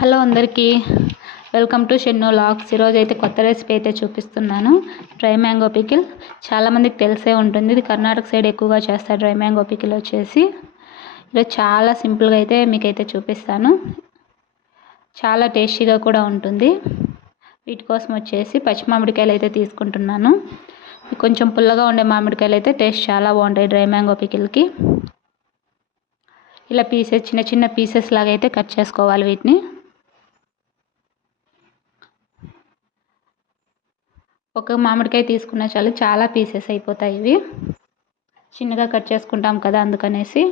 Hello అందరికీ. Welcome to షెన్నో లాక్స్. ఈరోజు అయితే కొత్త రెసిపీ అయితే చూపిస్తున్నాను. Dry mango pickle. చాలామందికి తెలిసే ఉంటుంది. ఇది కర్ణాటక సైడ్ ఎక్కువగా చేస్తారు డ్రై మ్యాంగో పికిల్ వచ్చేసి. ఇలా చాలా సింపుల్గా అయితే మీకైతే చూపిస్తాను. చాలా టేస్టీగా కూడా ఉంటుంది. వీటి కోసం వచ్చేసి పచ్చి మామిడికాయలు అయితే తీసుకుంటున్నాను. కొంచెం పుల్లగా ఉండే మామిడికాయలు అయితే టేస్ట్ చాలా బాగుంటాయి డ్రై మ్యాంగో పికిల్కి. ఇలా పీసెస్ చిన్న చిన్న పీసెస్ లాగా అయితే కట్ చేసుకోవాలి వీటిని. ఒక మామిడికాయ తీసుకున్న చాలు చాలా పీసెస్ అయిపోతాయి ఇవి. చిన్నగా కట్ చేసుకుంటాం కదా అందుకనేసి.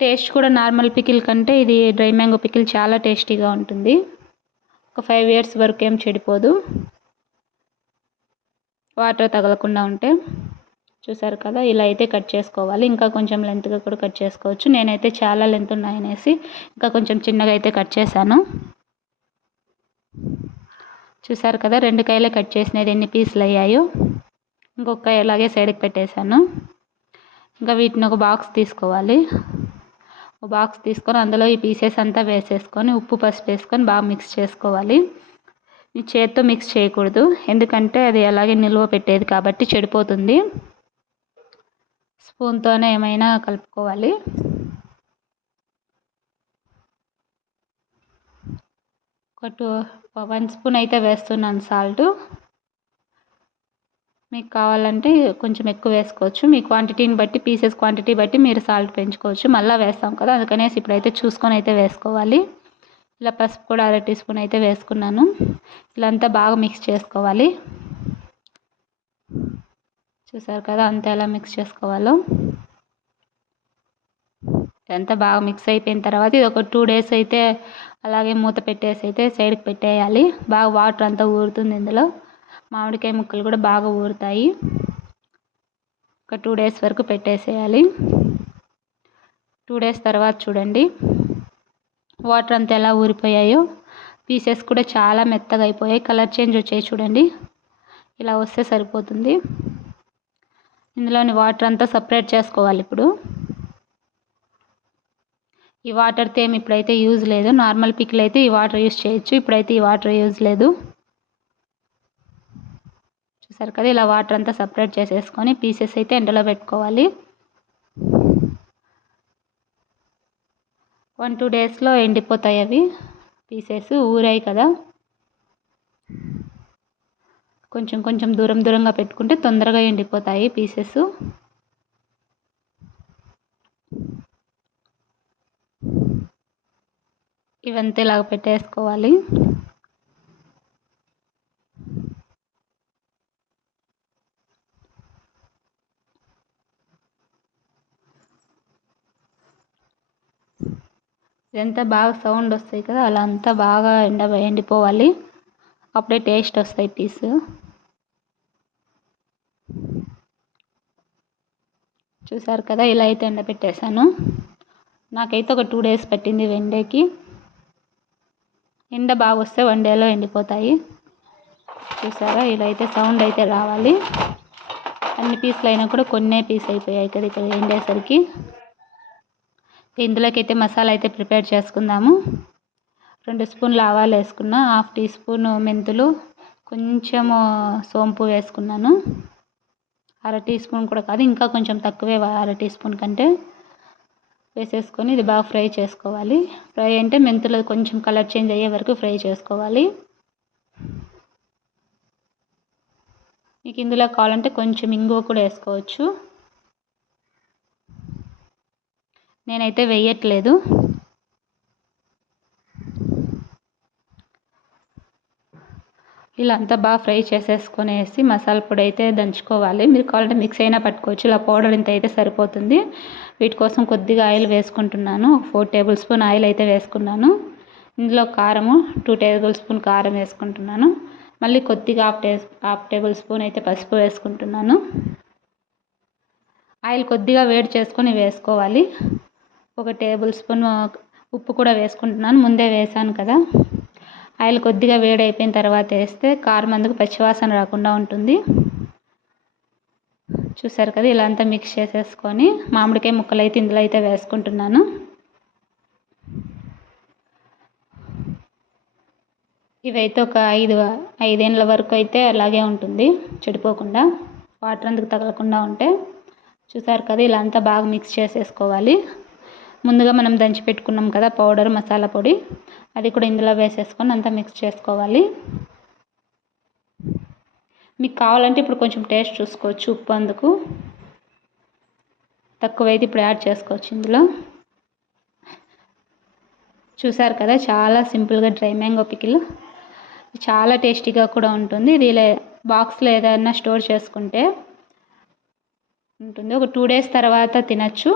టేస్ట్ కూడా నార్మల్ పికిల్ కంటే ఇది డ్రై మ్యాంగో పికిల్ చాలా టేస్టీగా ఉంటుంది. ఒక ఫైవ్ ఇయర్స్ వరకు ఏం చెడిపోదు. వాటర్ తగలకుండా ఉంటే. చూసారు కదా ఇలా అయితే కట్ చేసుకోవాలి. ఇంకా కొంచెం లెంత్గా కూడా కట్ చేసుకోవచ్చు. నేనైతే చాలా లెంత్ ఉన్నాయనేసి ఇంకా కొంచెం చిన్నగా అయితే కట్ చేశాను. చూసారు కదా రెండు కాయలే కట్ చేసినది ఎన్ని పీసులు అయ్యాయో. ఇంకొక కాయ అలాగే సైడ్కి పెట్టేశాను. ఇంకా వీటిని ఒక బాక్స్ తీసుకోవాలి. ఒక బాక్స్ తీసుకొని అందులో ఈ పీసెస్ అంతా వేసేసుకొని ఉప్పు పసుపు వేసుకొని బాగా మిక్స్ చేసుకోవాలి. ఈ చేత్తో మిక్స్ చేయకూడదు ఎందుకంటే అది అలాగే నిల్వ పెట్టేది కాబట్టి చెడిపోతుంది. స్పూన్తోనే ఏమైనా కలుపుకోవాలి. ఒక టూ వన్ స్పూన్ అయితే వేస్తున్నాను సాల్ట్. మీకు కావాలంటే కొంచెం ఎక్కువ వేసుకోవచ్చు. మీ క్వాంటిటీని బట్టి పీసెస్ క్వాంటిటీ బట్టి మీరు సాల్ట్ పెంచుకోవచ్చు. మళ్ళీ వేస్తాం కదా అందుకనేసి ఇప్పుడైతే చూసుకొని అయితే వేసుకోవాలి. ఇలా పసుపు కూడా అర టీ స్పూన్ అయితే వేసుకున్నాను. ఇలా అంతా బాగా మిక్స్ చేసుకోవాలి. చూసారు కదా అంతా ఎలా మిక్స్ చేసుకోవాలో. ఇదంతా బాగా మిక్స్ అయిపోయిన తర్వాత ఇది ఒక టూ డేస్ అయితే అలాగే మూత పెట్టేసి అయితే సైడ్కి పెట్టేయాలి. బాగా వాటర్ అంతా ఊరుతుంది ఇందులో. మామిడికాయ ముక్కలు కూడా బాగా ఊరుతాయి. ఒక టూ డేస్ వరకు పెట్టేసేయాలి. టూ డేస్ తర్వాత చూడండి. వాటర్ అంతా ఎలా ఊరిపోయాయో. పీసెస్ కూడా చాలా మెత్తగా అయిపోయాయి. కలర్ చేంజ్ వచ్చాయి చూడండి. ఇలా వస్తే సరిపోతుంది. ఇందులోని వాటర్ అంతా సపరేట్ చేసుకోవాలి ఇప్పుడు. ఈ వాటర్తో ఏమి ఇప్పుడైతే యూజ్ లేదు. నార్మల్ పిక్లు అయితే ఈ వాటర్ యూజ్ చేయొచ్చు. ఇప్పుడైతే ఈ వాటర్ యూజ్ లేదు. చూసారు కదా ఇలా వాటర్ అంతా సపరేట్ చేసేసుకొని పీసెస్ అయితే ఎండలో పెట్టుకోవాలి. వన్ టూ డేస్లో ఎండిపోతాయి అవి పీసెస్. ఊరాయి కదా. కొంచెం కొంచెం దూరం దూరంగా పెట్టుకుంటే తొందరగా ఎండిపోతాయి పీసెస్. ఇవంతా ఇలాగ పెట్టేసుకోవాలి. ఇదంతా బాగా సౌండ్ వస్తాయి కదా అలా అంతా బాగా ఎండ ఎండిపోవాలి. అప్పుడే టేస్ట్ వస్తాయి పీస్. చూసారు కదా ఇలా అయితే ఎండబెట్టేశాను. నాకైతే ఒక టూ డేస్ పట్టింది వెండేకి. ఎండ బాగా వస్తే వన్ డేలో ఎండిపోతాయి. చూసారా? ఇలా అయితే సౌండ్ అయితే రావాలి. అన్ని పీసులు అయినా కూడా కొన్నే పీస్ అయిపోయాయి కదా ఇక్కడ ఎండేసరికి. ఇందులోకి అయితే మసాలా అయితే ప్రిపేర్ చేసుకుందాము. రెండు స్పూన్లు ఆవాలు వేసుకున్నా హాఫ్ టీ స్పూన్ మెంతులు కొంచెము సోంపు వేసుకున్నాను. అర టీ స్పూన్ కూడా కాదు ఇంకా కొంచెం తక్కువే అర టీ స్పూన్ కంటే. వేసేసుకొని ఇది బాగా ఫ్రై చేసుకోవాలి. ఫ్రై అంటే మెంతులు కొంచెం కలర్ చేంజ్ అయ్యే వరకు ఫ్రై చేసుకోవాలి. మీకు ఇందులో కావాలంటే కొంచెం ఇంగువ కూడా వేసుకోవచ్చు. నేనైతే వేయట్లేదు. ఇలా అంతా బాగా ఫ్రై చేసేసుకునేసి మసాలా పొడి అయితే దంచుకోవాలి. మీరు కావాలంటే మిక్స్ అయినా పట్టుకోవచ్చు. ఇలా పౌడర్ ఇంత అయితే సరిపోతుంది. వీటి కోసం కొద్దిగా ఆయిల్ వేసుకుంటున్నాను. ఫోర్ టేబుల్ స్పూన్ ఆయిల్ అయితే వేసుకున్నాను. ఇందులో కారము టూ టేబుల్ స్పూన్ కారం వేసుకుంటున్నాను. మళ్ళీ కొద్దిగా హాఫ్ టే హాఫ్ టేబుల్ స్పూన్ అయితే పసుపు వేసుకుంటున్నాను. ఆయిల్ కొద్దిగా వేడి చేసుకొని వేసుకోవాలి. ఒక టేబుల్ స్పూన్ ఉప్పు కూడా వేసుకుంటున్నాను. ముందే వేసాను కదా. ఆయిల్ కొద్దిగా వేడి అయిపోయిన తర్వాత వేస్తే కారం అందుకు పచ్చివాసన రాకుండా ఉంటుంది. చూసారు కదా ఇలా అంతా మిక్స్ చేసేసుకొని మామిడికాయ ముక్కలు అయితే ఇందులో అయితే వేసుకుంటున్నాను. ఇవైతే ఒక ఐదు ఐదేళ్ళ వరకు అయితే అలాగే ఉంటుంది చెడిపోకుండా. వాటర్ అందుకు తగలకుండా ఉంటే. చూసారు కదా ఇలా అంతా బాగా మిక్స్ చేసేసుకోవాలి. ముందుగా మనం దంచి పెట్టుకున్నాం కదా పౌడర్ మసాలా పొడి. అది కూడా ఇందులో వేసేసుకొని అంతా మిక్స్ చేసుకోవాలి. మీకు కావాలంటే ఇప్పుడు కొంచెం టేస్ట్ చూసుకోవచ్చు ఉప్పు అందుకు. తక్కువైతే ఇప్పుడు యాడ్ చేసుకోవచ్చు ఇందులో. చూసారు కదా చాలా సింపుల్గా డ్రై మ్యాంగో పికిల్. చాలా టేస్టీగా కూడా ఉంటుంది. ఇది బాక్స్లో ఏదైనా స్టోర్ చేసుకుంటే ఉంటుంది. ఒక టూ డేస్ తర్వాత తినచ్చు.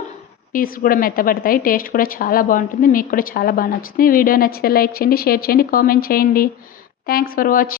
పీస్ కూడా మెత్తబడతాయి టేస్ట్ కూడా చాలా బాగుంటుంది మీకు కూడా చాలా బాగా నచ్చుతుంది. వీడియో నచ్చితే లైక్ చేయండి షేర్ చేయండి కామెంట్ చేయండి. Thanks for watching